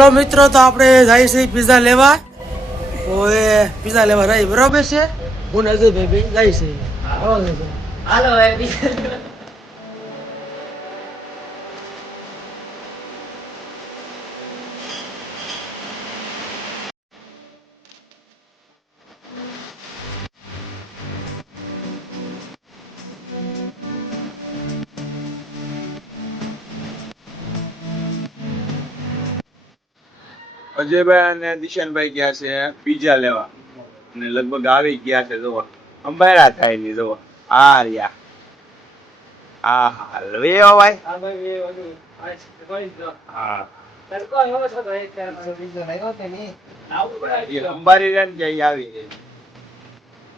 Hello મિત્રો, તો આપણે જાય છે પીઝા લેવા. તો એ પીઝા લેવા રહી બરાબર છે. હું ને અજયભાઈ જાય છે. હાલો હવે અજયભાઈ અને દિશાનભાઈ ગયા છે પીઝા લેવા અને લગભગ આવી ગયા છે. જુઓ અંબારા થાય ની જુઓ આ રહ્યા. આ હાલ વેવા ભાઈ. હા એ અંબારી રહ્યા ને ક્યાંય આવી છે.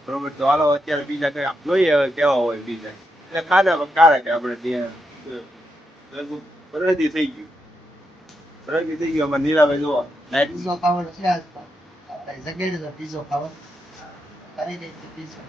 બરોબર, તો હાલો અત્યારે બીજા કઈ જોઈએ હવે કેવા હોય બીજા. એટલે ખાધા કારા કે આપણે ત્યાં લગભગ પ્રગતિ થઈ ગયું. પ્રગતિ થઈ ગયું. અમારે નીલાભાઈ જુઓ પીઝો ખાવાનો છે આજ તો. જગેડ તો પીઝો ખાવાનો કરી દે પીઝો.